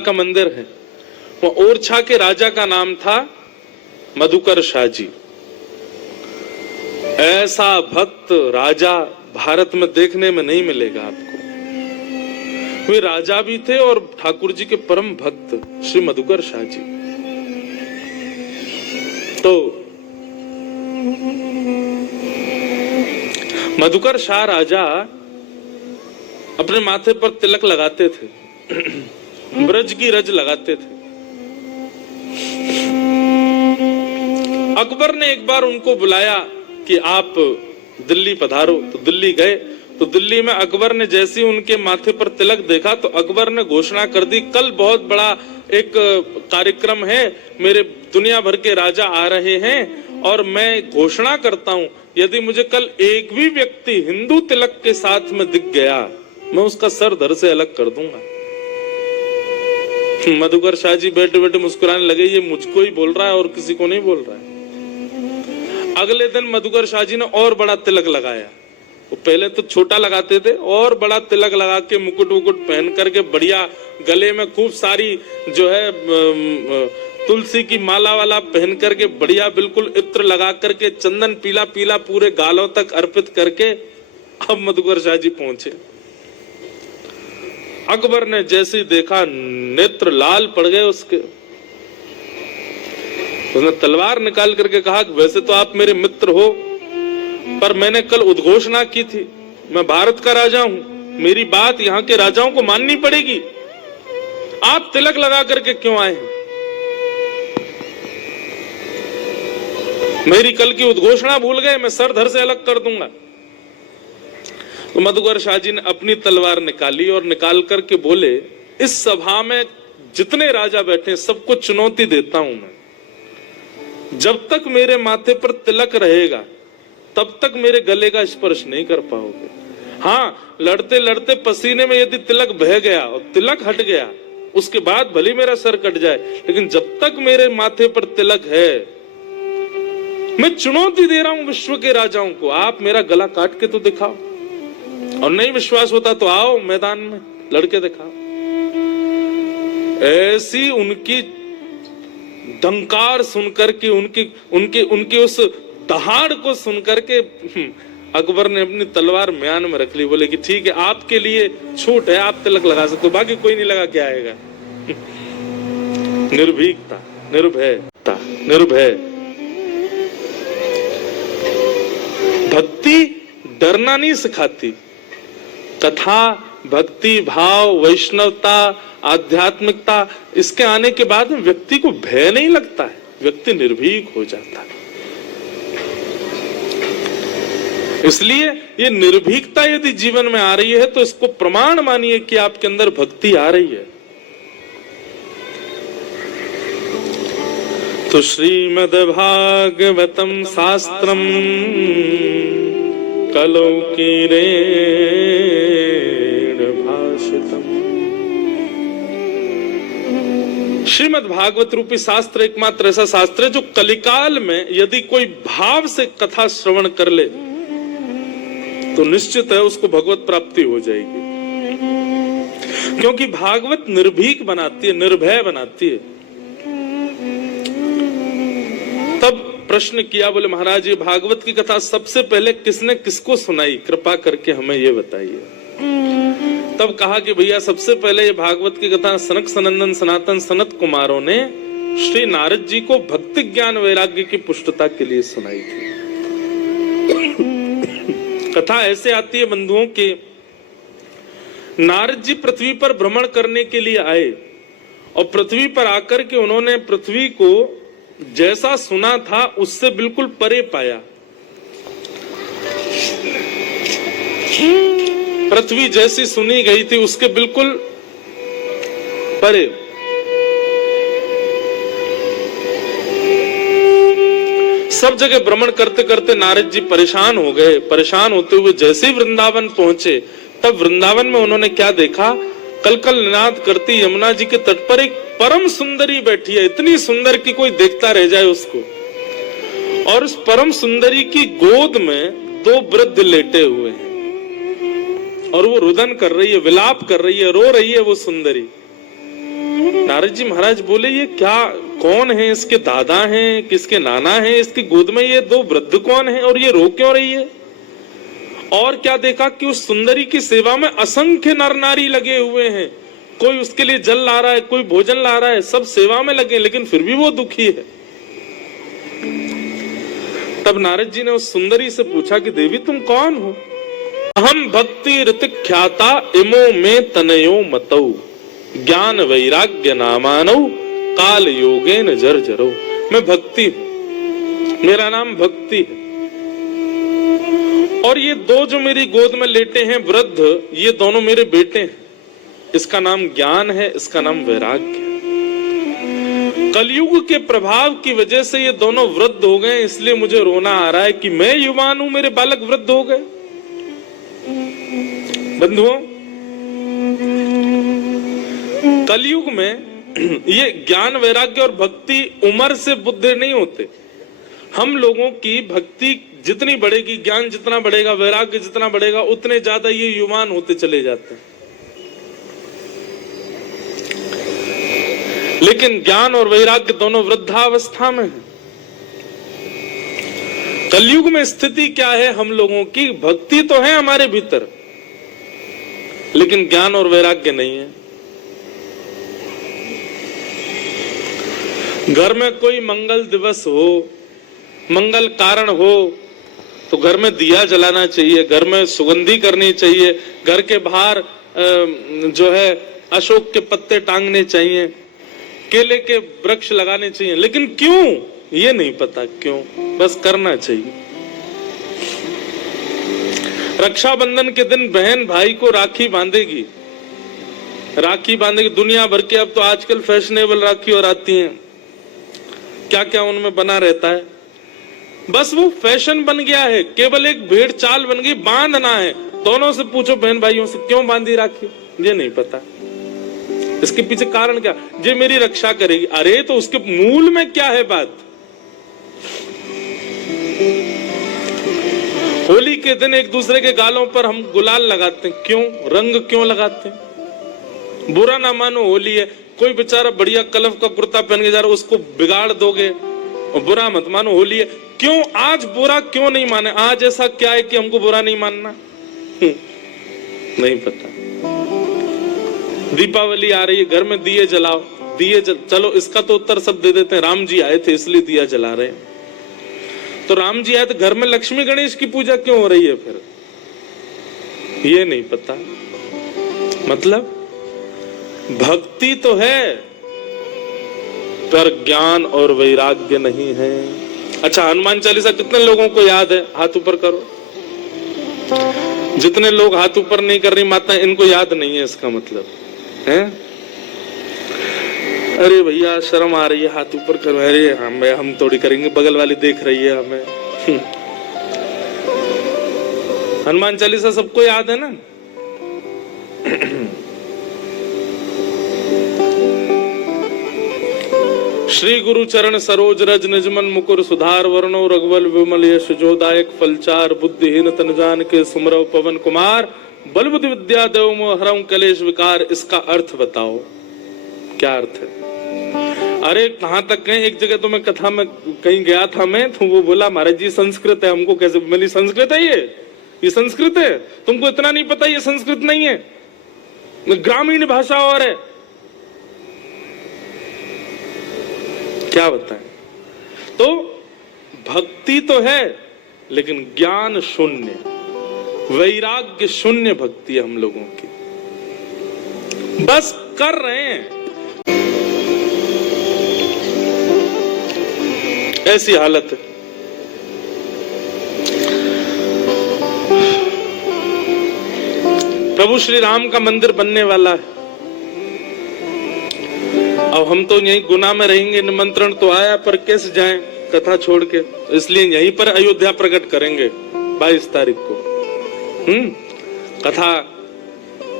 का मंदिर है। वो ओरछा के राजा का नाम था मधुकर शाह जी। ऐसा भक्त राजा भारत में देखने में नहीं मिलेगा आपको। वे राजा भी थे और ठाकुर जी के परम भक्त श्री मधुकर शाह जी। तो मधुकर शाह राजा अपने माथे पर तिलक लगाते थे, ब्रज की रज लगाते थे। अकबर ने एक बार उनको बुलाया कि आप दिल्ली पधारो, तो दिल्ली गए। तो दिल्ली में अकबर ने जैसे उनके माथे पर तिलक देखा तो अकबर ने घोषणा कर दी, कल बहुत बड़ा एक कार्यक्रम है, मेरे दुनिया भर के राजा आ रहे हैं और मैं घोषणा करता हूं यदि मुझे कल एक भी व्यक्ति हिंदू तिलक के साथ में दिख गया मैं उसका सर धड़ से अलग कर दूंगा। मधुकर शाह जी बैठे बैठे मुस्कुराने लगे, ये मुझको ही बोल रहा है और किसी को नहीं बोल रहा है। अगले दिन मधुकर शाह जी ने और बड़ा तिलक लगाया। वो पहले तो छोटा लगाते थे और बड़ा तिलक लगा के मुकुट वुकुट पहन करके बढ़िया गले में खूब सारी जो है तुलसी की माला वाला पहन करके बढ़िया बिल्कुल इत्र लगा करके चंदन पीला पीला पूरे गालों तक अर्पित करके अब मधुकर शाह जी पहुंचे। अकबर ने जैसे देखा नेत्र लाल पड़ गए उसके। उसने तलवार निकाल करके कहा, वैसे तो आप मेरे मित्र हो पर मैंने कल उद्घोषणा की थी, मैं भारत का राजा हूं, मेरी बात यहाँ के राजाओं को माननी पड़ेगी। आप तिलक लगा करके क्यों आए हैं? मेरी कल की उद्घोषणा भूल गए, मैं सर धड़ से अलग कर दूंगा। तो मधुकर शाह जी ने अपनी तलवार निकाली और निकाल करके बोले, इस सभा में जितने राजा बैठे सबको चुनौती देता हूं मैं, जब तक मेरे माथे पर तिलक रहेगा तब तक मेरे गले का स्पर्श नहीं कर पाओगे। हाँ, लड़ते लड़ते पसीने में यदि तिलक बह गया और तिलक हट गया उसके बाद भले मेरा सर कट जाए, लेकिन जब तक मेरे माथे पर तिलक है मैं चुनौती दे रहा हूं विश्व के राजाओं को, आप मेरा गला काट के तो दिखाओ, और नहीं विश्वास होता तो आओ मैदान में लड़के दिखाओ। ऐसी उनकी डंकार सुनकर के उनके उस दहाड़ को सुनकर के अकबर ने अपनी तलवार म्यान में रख ली। बोले कि ठीक है, आपके लिए छूट है, आप तिलक लगा सकते हो, बाकी कोई नहीं लगा के आएगा। निर्भीकता, निर्भयता, निर्भय भक्ति डरना नहीं सिखाती। कथा, भक्ति भाव, वैष्णवता, आध्यात्मिकता, इसके आने के बाद व्यक्ति को भय नहीं लगता है, व्यक्ति निर्भीक हो जाता है। इसलिए ये निर्भीकता यदि जीवन में आ रही है तो इसको प्रमाण मानिए कि आपके अंदर भक्ति आ रही है। तो श्रीमद् भागवतम शास्त्रम कलौकीरेण भाषितम। श्रीमद् भागवत रूपी शास्त्र एकमात्र ऐसा शास्त्र है जो कलिकाल में यदि कोई भाव से कथा श्रवण कर ले तो निश्चित है उसको भगवत प्राप्ति हो जाएगी, क्योंकि भागवत निर्भीक बनाती है, निर्भय बनाती है। तब प्रश्न किया, बोले महाराज ये भागवत की कथा सबसे पहले किसने किसको सुनाई, कृपा करके हमें ये बताइए। तब कहा कि भैया सबसे पहले ये भागवत की कथा सनक सनंदन सनातन सनत कुमारों ने श्री नारद जी को भक्ति ज्ञान वैराग्य की पुष्टता के लिए सुनाई थी। कथा ऐसे आती है बंधुओं के, नारद जी पृथ्वी पर भ्रमण करने के लिए आए और पृथ्वी पर आकर के उन्होंने पृथ्वी को जैसा सुना था उससे बिल्कुल परे पाया। पृथ्वी जैसी सुनी गई थी उसके बिल्कुल परे। सब जगह भ्रमण करते करते नारद जी परेशान हो गए। परेशान होते हुए जैसे ही वृंदावन पहुंचे तब वृंदावन में उन्होंने क्या देखा, कलकल निनाद करती यमुना जी के तट पर एक परम सुंदरी बैठी है, इतनी सुंदर कि कोई देखता रह जाए उसको। और उस परम सुंदरी की गोद में दो वृद्ध लेटे हुए हैं और वो रुदन कर रही है, विलाप कर रही है, रो रही है वो सुंदरी। नारद जी महाराज बोले ये क्या, कौन है, इसके दादा हैं, किसके नाना हैं, इसकी गोद में ये दो वृद्ध कौन है और ये रो क्यों रही है? और क्या देखा कि उस सुंदरी की सेवा में असंख्य नर नारी लगे हुए हैं, कोई उसके लिए जल ला रहा है, कोई भोजन ला रहा है, सब सेवा में लगे, लेकिन फिर भी वो दुखी है। तब नारद जी ने उस सुंदरी से पूछा कि देवी तुम कौन हो? अहम भक्ति ऋतिख्याता इमो में तनयो मतौ ज्ञान वैराग्य नामानौ काल योगेन जर्जरौ। मैं भक्ति हूं, मेरा नाम भक्ति है। और ये दो जो मेरी गोद में लेटे हैं वृद्ध, ये दोनों मेरे बेटे हैं। इसका नाम ज्ञान है, इसका नाम वैराग्य है। कलयुग के प्रभाव की वजह से ये दोनों वृद्ध हो गए, इसलिए मुझे रोना आ रहा है कि मैं युवान हूं, मेरे बालक वृद्ध हो गए। बंधुओं, कलयुग में ये ज्ञान वैराग्य और भक्ति उम्र से बुद्धि नहीं होते। हम लोगों की भक्ति जितनी बढ़ेगी, ज्ञान जितना बढ़ेगा, वैराग्य जितना बढ़ेगा, उतने ज्यादा ये युवान होते चले जाते हैं। लेकिन ज्ञान और वैराग्य दोनों वृद्धावस्था में है। कलयुग में स्थिति क्या है हम लोगों की? भक्ति तो है हमारे भीतर, लेकिन ज्ञान और वैराग्य नहीं है। घर में कोई मंगल दिवस हो, मंगल कारण हो, तो घर में दिया जलाना चाहिए, घर में सुगंधी करनी चाहिए, घर के बाहर जो है अशोक के पत्ते टांगने चाहिए, केले के वृक्ष लगाने चाहिए। लेकिन क्यों ये नहीं पता, क्यों, बस करना चाहिए। रक्षाबंधन के दिन बहन भाई को राखी बांधेगी, राखी बांधेगी। दुनिया भर के अब तो आजकल फैशनेबल राखी और आती हैं, क्या क्या उनमें बना रहता है। बस वो फैशन बन गया है, केवल एक भेड़ चाल बन गई, बांधना है। दोनों से पूछो बहन भाइयों से, क्यों बांधी राखी? ये नहीं पता। इसके पीछे कारण क्या? ये मेरी रक्षा करेगी। अरे तो उसके मूल में क्या है बात? होली के दिन एक दूसरे के गालों पर हम गुलाल लगाते हैं, क्यों? रंग क्यों लगाते हैं? बुरा ना मानो, होली है, कोई बेचारा बढ़िया कलफ का कुर्ता पहन के जा रहा है, उसको बिगाड़ दोगे, और बुरा मत मानो, होली है। क्यों आज बुरा क्यों नहीं माने? आज ऐसा क्या है कि हमको बुरा नहीं मानना? नहीं पता। दीपावली आ रही है, घर में दिए जलाओ, चलो इसका तो उत्तर सब दे देते हैं, राम जी आए थे इसलिए दिया जला रहे हैं। तो राम जी आए तो घर में लक्ष्मी गणेश की पूजा क्यों हो रही है फिर? ये नहीं पता। मतलब भक्ति तो है, पर ज्ञान और वैराग्य नहीं है। अच्छा, हनुमान चालीसा कितने लोगों को याद है? हाथ ऊपर करो। जितने लोग हाथ ऊपर नहीं कर रही माता, इनको याद नहीं है, इसका मतलब है। अरे भैया शर्म आ रही है, हाथ ऊपर करो। अरे हम थोड़ी करेंगे, बगल वाली देख रही है हमें। हनुमान चालीसा सबको याद है ना? श्री गुरु चरण सरोज रज निजमन मुकुर सुधार वर्णो रघुवल विमल यश जोदायक फलचार बुद्धिहीन तन जान के सुमरव पवन कुमार बल बुद्धि विद्या देव मोह हरऊं कलेश विकार। इसका अर्थ बताओ, क्या अर्थ है? अरे कहां तक गए? एक जगह तो मैं कथा में कहीं गया था मैं, तो वो बोला महाराज जी संस्कृत है, हमको कैसे? मेरी संस्कृत है ये संस्कृत है? तुमको इतना नहीं पता ये संस्कृत नहीं है, ग्रामीण भाषा और है। क्या बताएं? तो भक्ति तो है, लेकिन ज्ञान शून्य, वैराग्य शून्य भक्ति है हम लोगों की। बस कर रहे हैं, ऐसी हालत है। प्रभु श्री राम का मंदिर बनने वाला है। अब हम तो यहीं गुना में रहेंगे, निमंत्रण तो आया पर कैसे जाएं कथा छोड़ के, इसलिए यहीं पर अयोध्या प्रकट करेंगे 22 तारीख को। कथा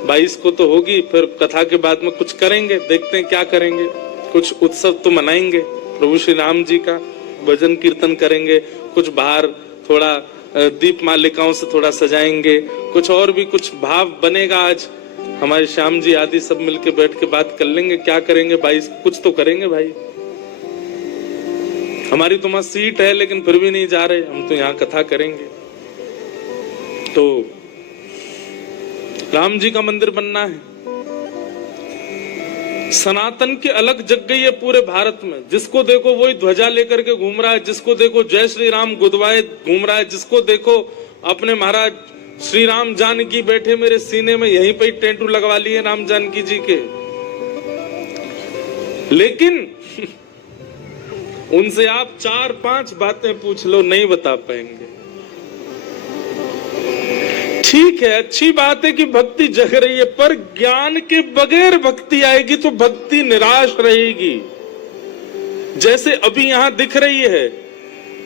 22 को तो होगी, फिर कथा के बाद में कुछ करेंगे, देखते हैं क्या करेंगे। कुछ उत्सव तो मनाएंगे प्रभु श्री राम जी का, भजन कीर्तन करेंगे, कुछ बाहर थोड़ा दीप मालिकाओं से थोड़ा सजाएंगे, कुछ और भी कुछ भाव बनेगा आज हमारे श्याम जी आदि सब मिलके बैठ के बात कर लेंगे, क्या करेंगे भाई, कुछ तो करेंगे भाई। हमारी तो वहां सीट है लेकिन फिर भी नहीं जा रहे, हम तो यहाँ कथा करेंगे। तो राम जी का मंदिर बनना है, सनातन की अलग जग गई है पूरे भारत में। जिसको देखो वही ध्वजा लेकर के घूम रहा है, जिसको देखो जय श्री राम गुदवाए घूम रहा है, जिसको देखो अपने महाराज श्री राम जानकी बैठे मेरे सीने में, यहीं पे टेंटू लगवा लिए राम जानकी जी के। लेकिन उनसे आप 4-5 बातें पूछ लो, नहीं बता पाएंगे। ठीक है, अच्छी बात है कि भक्ति जग रही है, पर ज्ञान के बगैर भक्ति आएगी तो भक्ति निराश रहेगी। जैसे अभी यहां दिख रही है,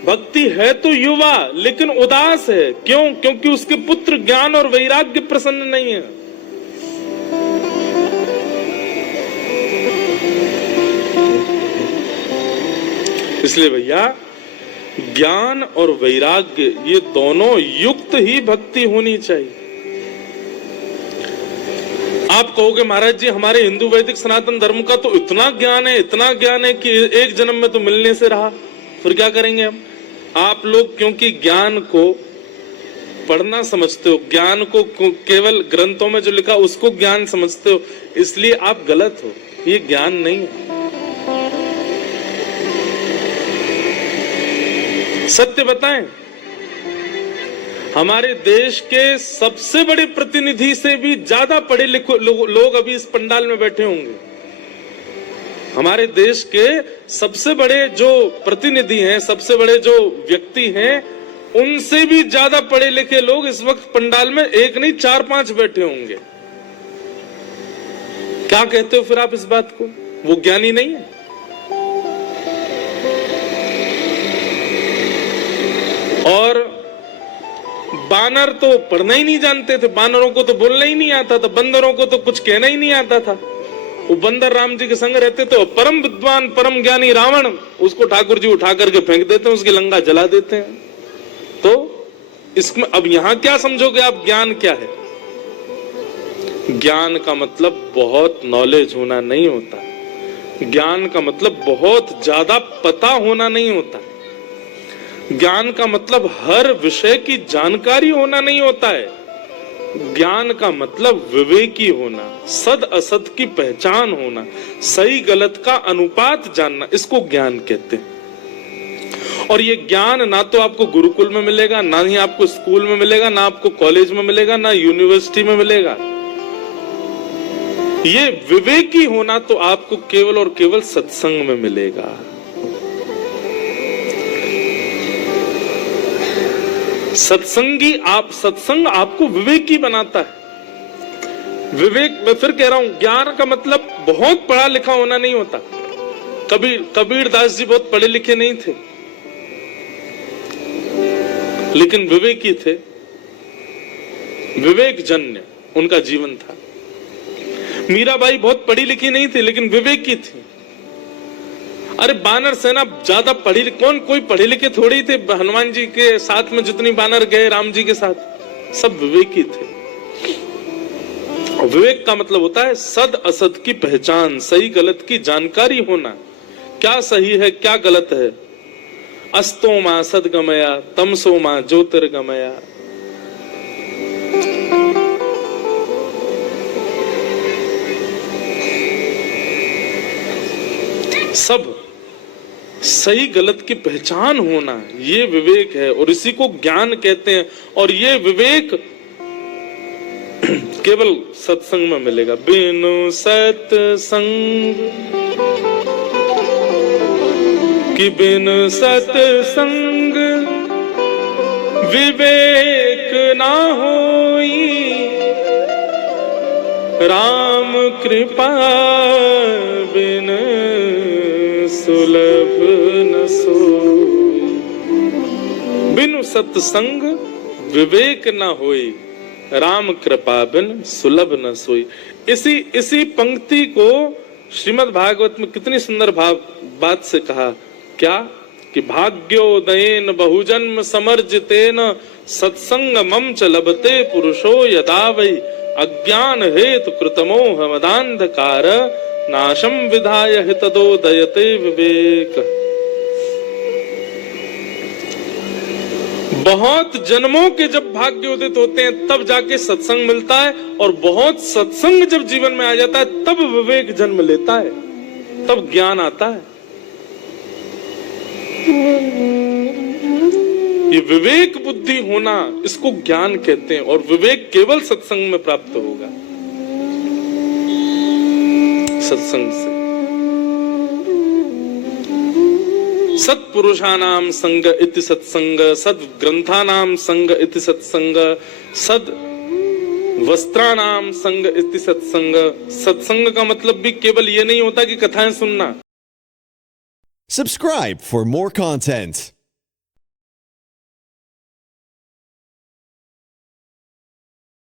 भक्ति है तो युवा लेकिन उदास है। क्यों? क्योंकि उसके पुत्र ज्ञान और वैराग्य प्रसन्न नहीं है। इसलिए भैया ज्ञान और वैराग्य ये दोनों युक्त ही भक्ति होनी चाहिए। आप कहोगे महाराज जी हमारे हिंदू वैदिक सनातन धर्म का तो इतना ज्ञान है, इतना ज्ञान है कि एक जन्म में तो मिलने से रहा, फिर क्या करेंगे हम? आप लोग क्योंकि ज्ञान को पढ़ना समझते हो, ज्ञान को केवल ग्रंथों में जो लिखा उसको ज्ञान समझते हो, इसलिए आप गलत हो। ये ज्ञान नहीं है। सत्य बताएं, हमारे देश के सबसे बड़े प्रतिनिधि से भी ज्यादा पढ़े लिखे लोग अभी इस पंडाल में बैठे होंगे। हमारे देश के सबसे बड़े जो प्रतिनिधि हैं, सबसे बड़े जो व्यक्ति हैं, उनसे भी ज्यादा पढ़े लिखे लोग इस वक्त पंडाल में एक नहीं 4-5 बैठे होंगे। क्या कहते हो फिर आप इस बात को? वो ज्ञानी नहीं है? और बानर तो पढ़ना ही नहीं जानते थे, बानरों को तो बोलना ही नहीं आता था, बंदरों को तो कुछ कहना ही नहीं आता था। वो बंदर राम जी के संग रहते थे। परम विद्वान परम ज्ञानी रावण, उसको ठाकुर जी उठा करके फेंक देते हैं, उसकी लंगा जला देते हैं। तो इसमें अब यहां क्या समझोगे आप? ज्ञान क्या है? ज्ञान का मतलब बहुत नॉलेज होना नहीं होता। ज्ञान का मतलब बहुत ज्यादा पता होना नहीं होता। ज्ञान का मतलब हर विषय की जानकारी होना नहीं होता है। ज्ञान का मतलब विवेकी होना, सद असत की पहचान होना, सही गलत का अनुपात जानना, इसको ज्ञान कहते हैं। और ये ज्ञान ना तो आपको गुरुकुल में मिलेगा, ना ही आपको स्कूल में मिलेगा, ना आपको कॉलेज में मिलेगा, ना यूनिवर्सिटी में मिलेगा। ये विवेकी होना तो आपको केवल और केवल सत्संग में मिलेगा। सत्संग आपको विवेकी बनाता है। विवेक, मैं फिर कह रहा हूं, ज्ञान का मतलब बहुत पढ़ा लिखा होना नहीं होता। कबीर दास जी बहुत पढ़े लिखे नहीं थे, लेकिन विवेकी थे। विवेक जन्य उनका जीवन था। मीराबाई बहुत पढ़ी लिखी नहीं थी, लेकिन विवेकी थी। अरे बानर सेना ज्यादा पढ़ी, कौन कोई पढ़े लिखे थोड़ी ही थे। हनुमान जी के साथ में जितनी बानर गए राम जी के साथ, सब विवेकी थे। विवेक का मतलब होता है सद असत की पहचान, सही गलत की जानकारी होना। क्या सही है क्या गलत है। अस्तो मां सदगमया तमसो मां ज्योतिर्गमया। सब सही गलत की पहचान होना, ये विवेक है और इसी को ज्ञान कहते हैं। और ये विवेक केवल सत्संग में मिलेगा। बिनु सत्संग कि बिनु सत्संग विवेक ना होई, राम कृपा बिन सुलभ न सोई। बिनु सत्संग विवेक न होई, राम कृपा बिन सुलभ न सोई। इसी पंक्ति को श्रीमद् भागवत में कितनी सुंदर बात से कहा। क्या कि भाग्योदयेन बहुजन्म समर्जितेन सत्संग मम च लभते पुरुषो यदा वै अज्ञान हेतु कृतमोह मदांधकार नाशम विधाय हितदोदयते विवेक। बहुत जन्मों के जब भाग्य उदित होते हैं तब जाके सत्संग मिलता है, और बहुत सत्संग जब जीवन में आ जाता है तब विवेक जन्म लेता है, तब ज्ञान आता है। ये विवेक बुद्धि होना, इसको ज्ञान कहते हैं, और विवेक केवल सत्संग में प्राप्त होगा, सत्संग से। सत्पुरुषानाम संग इति सत्संग, सद्ग्रंथानाम संग इति सत्संग, सद वस्त्रानाम संग इति सत्संग। सत्संग का मतलब भी केवल ये नहीं होता कि कथाएं सुनना। Subscribe for more content.